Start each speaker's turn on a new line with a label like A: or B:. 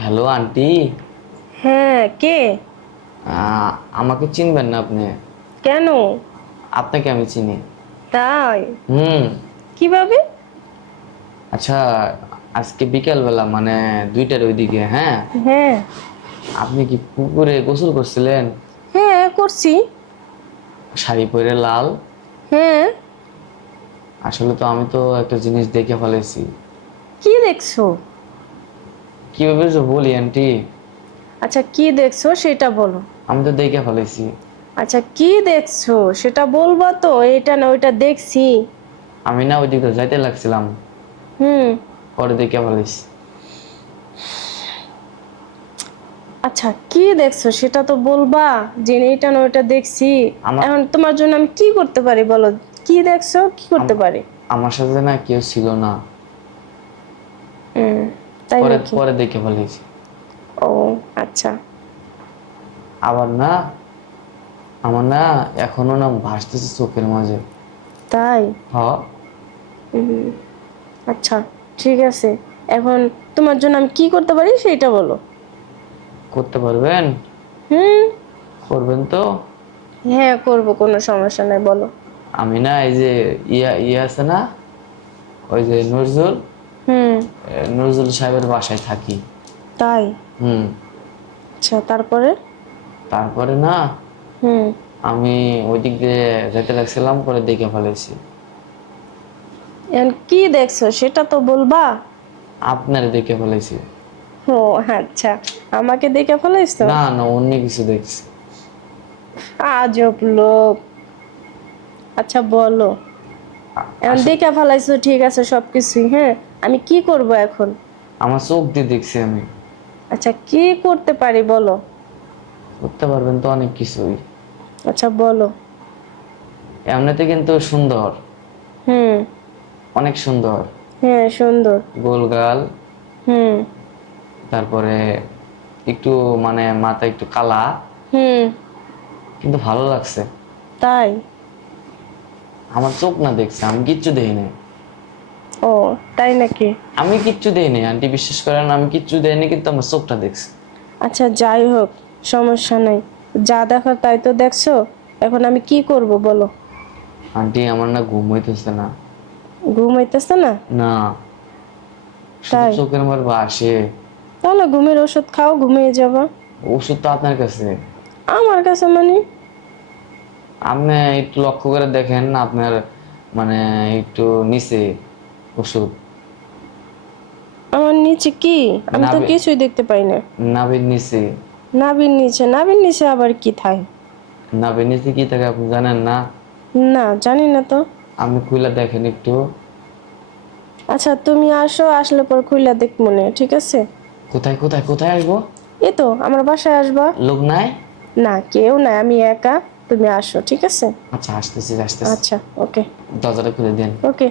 A: Hello aunty.
B: হ্যাঁ কে?
A: আমাকে চিনবেন না আপনি।
B: কেন?
A: আপনাকে আমি চিনি।
B: তাই?
A: হুম।
B: কীভাবে?
A: আচ্ছা আজকে বিকেলবেলা মানে দুইটার ওইদিকে হ্যাঁ?
B: হ্যাঁ।
A: আপনি কি পুকুরে গোসল করছিলেন?
B: হ্যাঁ করছি।
A: শাড়ি পরে লাল?
B: হ্যাঁ।
A: আসলে তো আমি তো একটা জিনিস দেখে ফেলেছি।
B: কি দেখছ?
A: কীভাবে যে বলি আন্টি
B: আচ্ছা কি দেখছ সেটা বলো।
A: আমি তো দেখে ফেলেছি
B: আচ্ছা কি দেখছ সেটা বলব তো এটা না ওইটা দেখছি।
A: আমি না ওইদিকে যাইতে লাগছিলাম।
B: হুম।
A: পরে দেখে ফেলেছি
B: আচ্ছা কি দেখছ সেটা তো বলবা যে এটা না ওইটা দেখছি। এখন তোমার জন্য আমি কি করতে পারি বলো? কি দেখছ কি করতে পারি?
A: আমার সাথে না কেউ ছিল না।
B: তাই
A: পরে
B: নাকি?
A: পরে দেখে ফেলেছি।
B: ও আচ্ছা।
A: আবার না আমার না এখনও না ভাসতেছে চোখের মাঝে।
B: তাই?
A: হ।
B: হুম, আচ্ছা ঠিক আছে। এখন তোমার জন্য আমি কি করতে পারি সেটা বলো।
A: করতে পারবেন?
B: হুম।
A: করবেন তো?
B: হ্যাঁ করব কোনো সমস্যা নাই বলো।
A: আমি না এই যে ইয়া ইয়া আছে না? ওই যে নজরুল?
B: হুম।
A: নজরুল সাহেবের বাসায় থাকি।
B: তাই?
A: হুম।
B: আচ্ছা তারপরে?
A: তারপরে না
B: হুম।
A: আমি ওই দিক দিয়ে যেতে লাগছিলাম পরে দেখে ফেলেছি।
B: কি দেখছ সেটা তো বলবা।
A: আপনার দেখে ফেলেছি।
B: ও আচ্ছা আমাকে দেখে ফেলাইছো
A: না না অন্য কিছু দেখছি।
B: আজব লোক। আচ্ছা বলো। এখন দেখে ফেলাইছো? ঠিক আছে সবকিছুই হ্যাঁ? আমি কি করব এখন?
A: আমার চোখ দিয়ে দেখছি আমি।
B: আচ্ছা কি করতে পারি বলো?
A: করতে পারবেন তো অনেক কিছুই।
B: আচ্ছা বলো।
A: এমনিতে কিন্তু সুন্দর।
B: হুম।
A: অনেক সুন্দর।
B: হ্যাঁ সুন্দর।
A: গোলগাল
B: হুম।
A: তারপরে একটু মানে মাথা একটু কালা।
B: হুম।
A: কিন্তু ভালো লাগছে।
B: তাই?
A: আমার চোখ না দেখছে আমি কিচ্ছু দেই নাই।
B: ও তাই নাকি?
A: আমি কিচ্ছু দেই নাই আন্টি বিশ্বাস করেন আমি কিচ্ছু দেইনি কিন্তু আমার চোখটা দেখছে।
B: আচ্ছা যাই হোক সমস্যা নাই। যা দেখার তাই তো দেখছ এখন আমি কি করব বলো?
A: আন্টি আমার না ঘুম হইতেছে না।
B: ঘুম হইতেছে না?
A: না।
B: তাই?
A: চোখের আমার বাসে
B: তাহলে ঘুমের ওষুধ খাও ঘুমিয়ে যাবা।
A: ওষুধ তো আপনার কাছে।
B: আমার কাছে মানে?
A: আপনি একটু লক্ষ্য করে দেখেন আপনার মানে একটু নিচে ওষুধ।
B: আমার নিচে কি? আমি তো কিছুই দেখতে পাই না।
A: নাভির নিচে।
B: নাভির নিচে নাভির নিচে আবার কি থাকে
A: নাভির নিচে কি থাকে আপনি জানেন না?
B: না জানি না তো।
A: খুলে দেখেন একটু।
B: আচ্ছা তুমি আসো আসলে পর খুইলা দেখ মনে ঠিক আছে?
A: কোথায় কোথায় কোথায় আসব
B: এই তো আমার বাসায় আসবা।
A: লোক নাই?
B: না কেউ নাই আমি একা। তুমি আসো ঠিক আছে?
A: আচ্ছা আসতেছি আসতেছি।
B: আচ্ছা ওকে
A: দরজাটা খুলে দেন।
B: ওকে